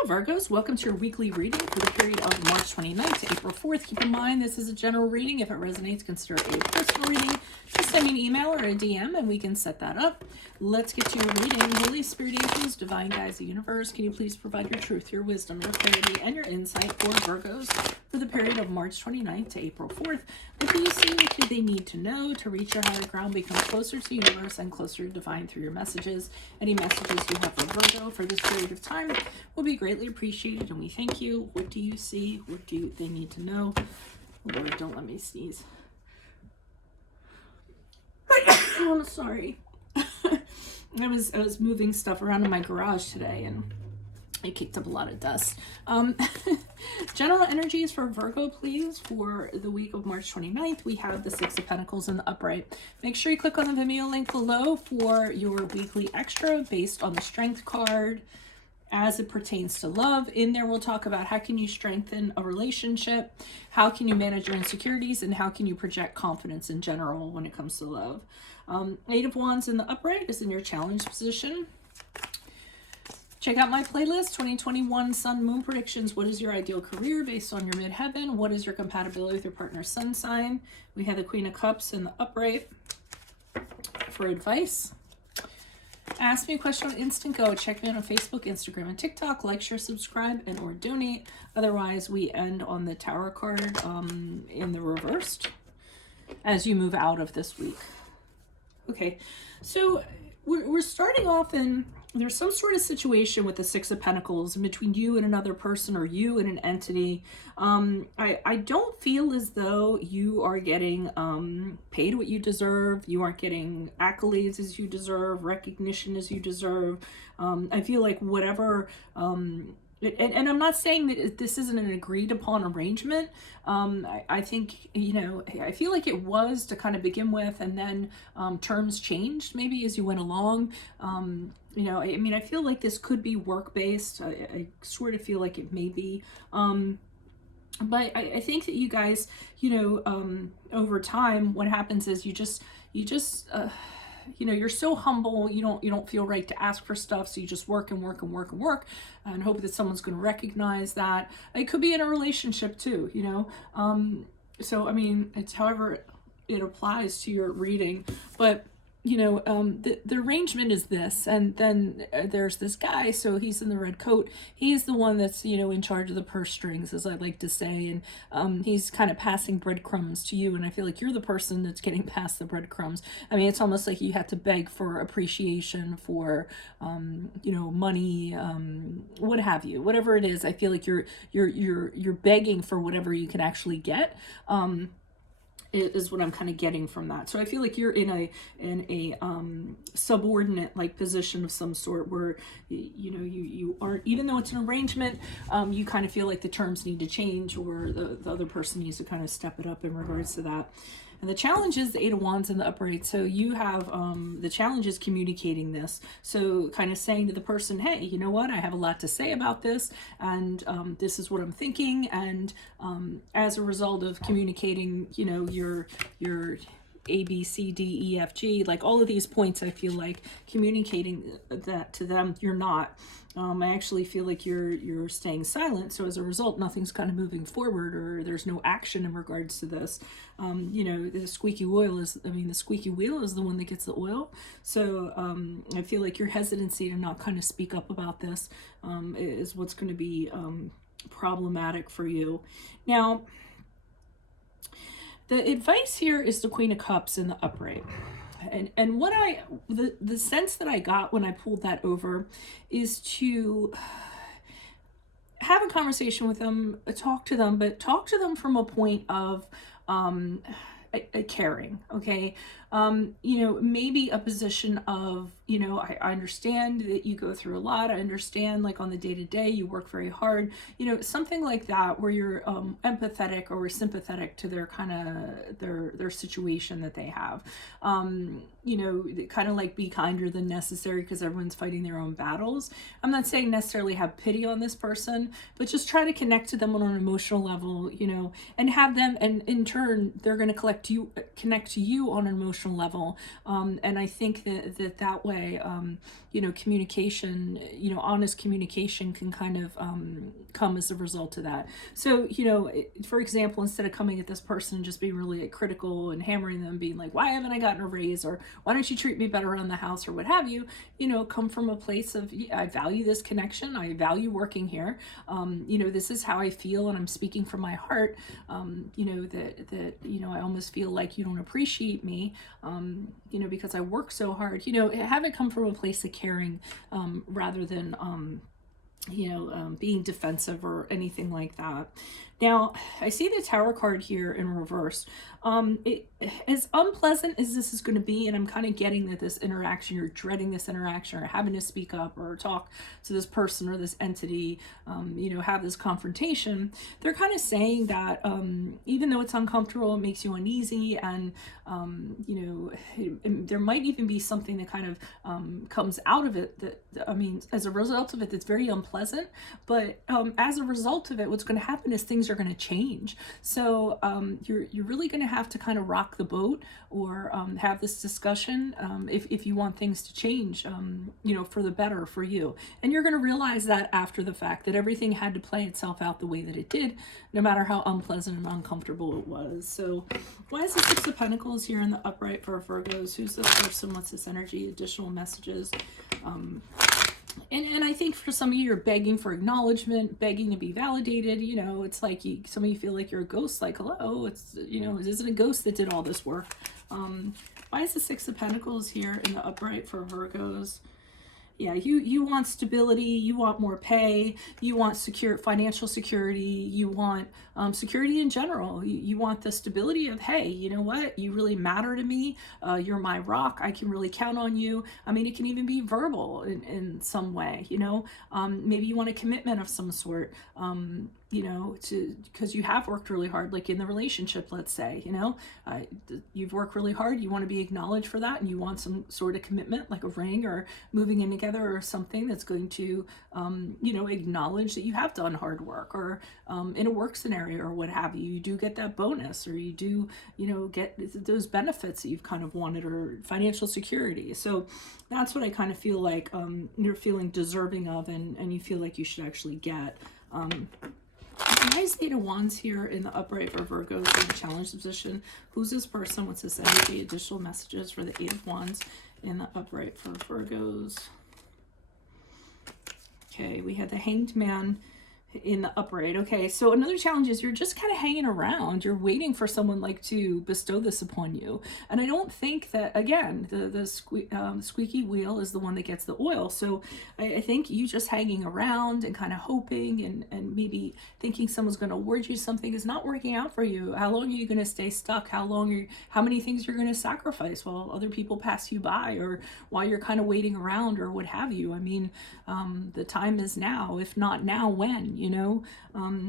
Hello Virgos, welcome to your weekly reading for the period of March 29th to April 4th. Keep in mind this is a general reading. If it resonates, consider it a personal reading. Just send me an email or a DM and we can set that up. Let's get to your reading. Holy Spirit Angels, Divine Guides of the Universe, can you please provide your truth, your wisdom, your clarity, and your insight for Virgos for the period of March 29th to April 4th? What do you see? What do they need to know to reach your higher ground, become closer to the universe and closer to divine through your messages? Any messages you have for Virgo for this period of time will be greatly appreciated, and we thank you. What do you see? What do they need to know? Lord, don't let me sneeze. I'm sorry. I was moving stuff around in my garage today, and it kicked up a lot of dust. General energies for Virgo, please, for the week of March 29th. We have the Six of Pentacles in the upright. Make sure you click on the Vimeo link below for your weekly extra based on the Strength card as it pertains to love. In there, we'll talk about how can you strengthen a relationship, how can you manage your insecurities, and how can you project confidence in general when it comes to love. Eight of Wands in the upright is in your challenge position. Check out my playlist, 2021 Sun Moon Predictions. What is your ideal career based on your midheaven? What is your compatibility with your partner's sun sign? We have the Queen of Cups in the upright for advice. Ask me a question on Instant Go. Check me out on Facebook, Instagram, and TikTok. Like, share, subscribe, and or donate. Otherwise, we end on the Tower card in the reversed as you move out of this week. Okay, so we're starting off in, there's some sort of situation with the Six of Pentacles between you and another person or you and an entity. I don't feel as though you are getting paid what you deserve. You aren't getting accolades as you deserve, recognition as you deserve. I feel like whatever... And I'm not saying that this isn't an agreed upon arrangement. I think, you know, I feel like it was to kind of begin with, and then terms changed maybe as you went along. You know, I mean, I feel like this could be work-based. I sort of feel like it may be. But I think that you guys, you know, over time, what happens is you just you know, you're so humble, you don't feel right to ask for stuff, so you just work and work and work and work and hope that someone's going to recognize that. It could be in a relationship too, you know. So I mean, it's however it applies to your reading, but you know, the arrangement is this, and then there's this guy, so he's in the red coat. He's the one that's, you know, in charge of the purse strings, as I like to say, and he's kind of passing breadcrumbs to you, and I feel like you're the person that's getting past the breadcrumbs. I mean, it's almost like you have to beg for appreciation, for, you know, money, what have you, whatever it is. I feel like you're begging for whatever you can actually get. Is what I'm kind of getting from that. So I feel like you're in a subordinate like position of some sort where you know you aren't, even though it's an arrangement, you kind of feel like the terms need to change, or the other person needs to kind of step it up in regards to that. And the challenge is the Eight of Wands in the upright. So you have, the challenge is communicating this. So kind of saying to the person, hey, you know what? I have a lot to say about this, and this is what I'm thinking. And as a result of communicating, you know, your A, B, C, D, E, F, G, like all of these points, I feel like communicating that to them, you're not. I actually feel like you're staying silent. So as a result, nothing's kind of moving forward, or there's no action in regards to this. You know, the squeaky wheel is the one that gets the oil. So I feel like your hesitancy to not kind of speak up about this is what's going to be problematic for you. Now, the advice here is the Queen of Cups in the upright. And what the sense that I got when I pulled that over is to have a conversation with them, talk to them, but talk to them from a point of a caring, okay? You know, maybe a position of, you know, I understand that you go through a lot. I understand, like, on the day-to-day, you work very hard. You know, something like that, where you're empathetic or sympathetic to their kind of, their situation that they have. You know, kind of like be kinder than necessary, because everyone's fighting their own battles. I'm not saying necessarily have pity on this person, but just try to connect to them on an emotional level, you know, and have them, and in turn, they're going to connect to you on an emotional emotional level. And I think that way, you know, communication, you know, honest communication can kind of come as a result of that. So, you know, for example, instead of coming at this person and just being really critical and hammering them, being like, why haven't I gotten a raise, or why don't you treat me better around the house, or what have you, you know, come from a place of, I value this connection, I value working here, you know, this is how I feel, and I'm speaking from my heart, you know, that you know, I almost feel like you don't appreciate me, you know, because I work so hard, you know, have it come from a place of caring, rather than you know, being defensive or anything like that. Now, I see the Tower card here in reverse. As unpleasant as this is going to be, and I'm kind of getting that this interaction, you're dreading this interaction, or having to speak up or talk to this person or this entity, you know, have this confrontation, they're kind of saying that even though it's uncomfortable, it makes you uneasy, and, you know, there might even be something that kind of comes out of it that, I mean, as a result of it, that's very unpleasant, but as a result of it, what's going to happen is things are going to change. So you're really going to have to kind of rock the boat, or have this discussion if you want things to change, you know, for the better for you. And you're going to realize that after the fact, that everything had to play itself out the way that it did, no matter how unpleasant and uncomfortable it was. So why is the Six of Pentacles here in the upright for Virgos? Who's this person? What's this energy? Additional messages. And I think for some of you, you're begging for acknowledgement, begging to be validated. You know, it's like some of you feel like you're a ghost, like, hello, it's, you know, is it a ghost that did all this work? Why is the Six of Pentacles here in the upright for Virgos? Yeah, you want stability, you want more pay, you want financial security, you want security in general. You want the stability of, hey, you know what, you really matter to me, you're my rock, I can really count on you. I mean, it can even be verbal in some way, you know. Maybe you want a commitment of some sort, you know, because you have worked really hard, like in the relationship, let's say, you know, you've worked really hard, you want to be acknowledged for that, and you want some sort of commitment, like a ring or moving in together, or something that's going to, you know, acknowledge that you have done hard work, or in a work scenario or what have you, you do get that bonus, or you do, you know, get those benefits that you've kind of wanted, or financial security. So that's what I kind of feel like you're feeling deserving of, and you feel like you should actually get. Why is Eight of Wands here in the upright for Virgos in the challenge position? Who's this person? What's this energy? Additional messages for the Eight of Wands in the upright for Virgos. Okay, we had the Hanged Man in the upright. Okay, so another challenge is you're just kind of hanging around. You're waiting for someone like to bestow this upon you. And I don't think that, again, the squeaky wheel is the one that gets the oil. So I think you just hanging around and kind of hoping and maybe thinking someone's going to award you something is not working out for you. How long are you going to stay stuck? How many things you're going to sacrifice while other people pass you by, or while you're kind of waiting around, or what have you? I mean, the time is now. If not now, when? You know,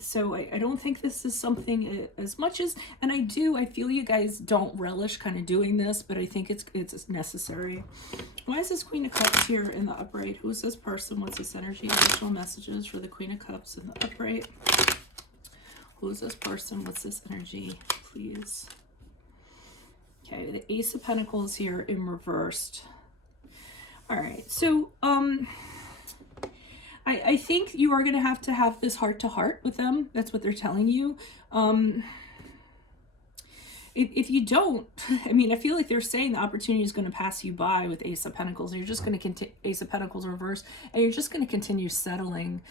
so I don't think this is something as much as, and I feel you guys don't relish kind of doing this, but I think it's necessary. Why is this Queen of Cups here in the upright? Who is this person? What's this energy? Additional messages for the Queen of Cups in the upright. Who is this person? What's this energy, please? Okay, the Ace of Pentacles here in reversed. All right, so I think you are going to have this heart-to-heart with them. That's what they're telling you. If you don't, I mean, I feel like they're saying the opportunity is going to pass you by with Ace of Pentacles, and you're just going to continue, Ace of Pentacles reverse, and you're just going to continue settling.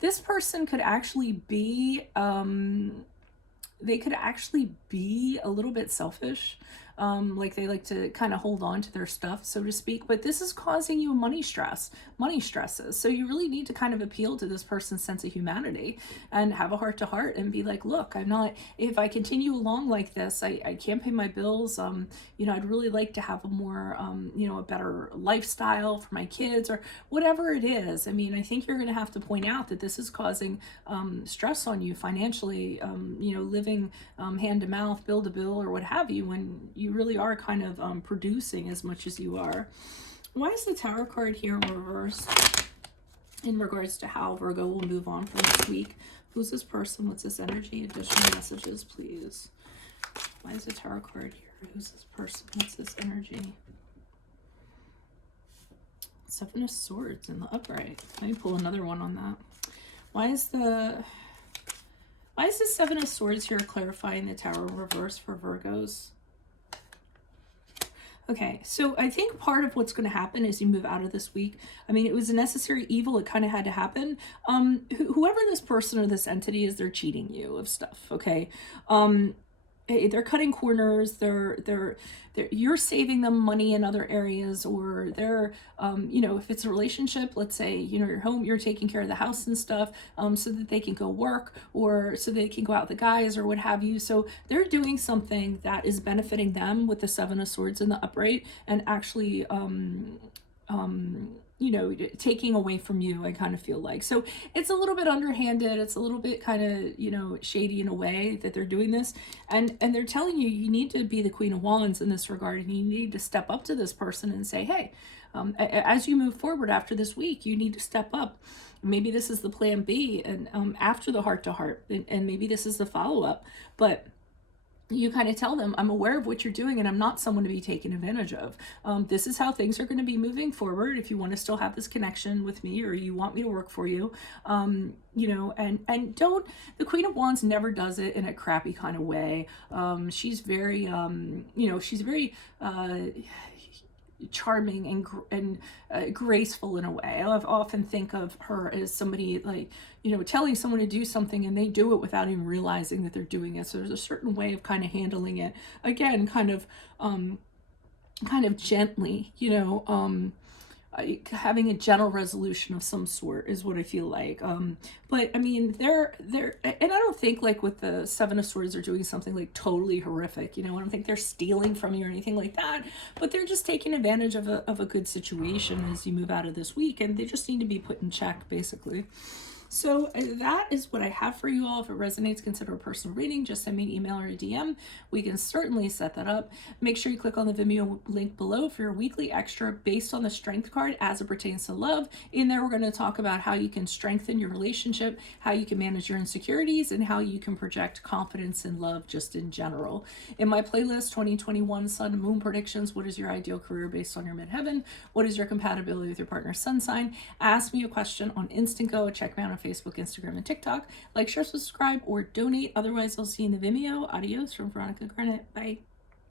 This person could actually be, they could actually be a little bit selfish. Like they like to kind of hold on to their stuff, so to speak, but this is causing you money stresses. So you really need to kind of appeal to this person's sense of humanity and have a heart to heart and be like, look, if I continue along like this, I can't pay my bills. You know, I'd really like to have a more, you know, a better lifestyle for my kids, or whatever it is. I mean, I think you're going to have to point out that this is causing stress on you financially, you know, living hand to mouth, bill to bill, or what have you, when you really are kind of producing as much as you are. Why is the Tower card here in reverse in regards to how Virgo will move on from this week? Who's this person? What's this energy? Additional messages, please. Why is the tarot card here? Who's this person? What's this energy? Seven of Swords in the upright. Let me pull another one on that. Why is the Seven of Swords here clarifying the Tower reverse for Virgos? Okay, so I think part of what's going to happen as you move out of this week, I mean, it was a necessary evil. It kind of had to happen. Whoever this person or this entity is, they're cheating you of stuff, okay? They're cutting corners. You're saving them money in other areas, or they're, you know, if it's a relationship, let's say, you know, you're home, you're taking care of the house and stuff, so that they can go work, or so they can go out with the guys or what have you. So they're doing something that is benefiting them with the Seven of Swords in the upright, and actually, you know, taking away from you, I kind of feel like. So it's a little bit underhanded. It's a little bit kind of, you know, shady in a way that they're doing this. And they're telling you, you need to be the Queen of Wands in this regard. And you need to step up to this person and say, hey, as you move forward after this week, you need to step up. Maybe this is the plan B, and after the heart to heart, and maybe this is the follow-up. But you kind of tell them, I'm aware of what you're doing and I'm not someone to be taken advantage of. This is how things are going to be moving forward. If you want to still have this connection with me, or you want me to work for you, you know, and don't, the Queen of Wands never does it in a crappy kind of way. She's very, you know, she's very, charming and graceful in a way. I often think of her as somebody, like, you know, telling someone to do something and they do it without even realizing that they're doing it. So there's a certain way of kind of handling it, again, kind of gently, you know, having a gentle resolution of some sort is what I feel like. But I mean, they're, and I don't think like with the Seven of Swords, they're doing something like totally horrific, you know, I don't think they're stealing from you or anything like that, but they're just taking advantage of a good situation as you move out of this week, and they just need to be put in check, basically. So that is what I have for you all. If it resonates, consider a personal reading. Just send me an email or a DM. We can certainly set that up. Make sure you click on the Vimeo link below for your weekly extra based on the strength card as it pertains to love. In there, we're going to talk about how you can strengthen your relationship, how you can manage your insecurities, and how you can project confidence in love just in general. In my playlist, 2021 Sun and Moon Predictions, what is your ideal career based on your midheaven? What is your compatibility with your partner's sun sign? Ask me a question on Instant Go. Check me out on Facebook, Instagram, and TikTok. Like, share, subscribe, or donate. Otherwise, I'll see you in the Vimeo. Adios from Veronica Garnett. Bye.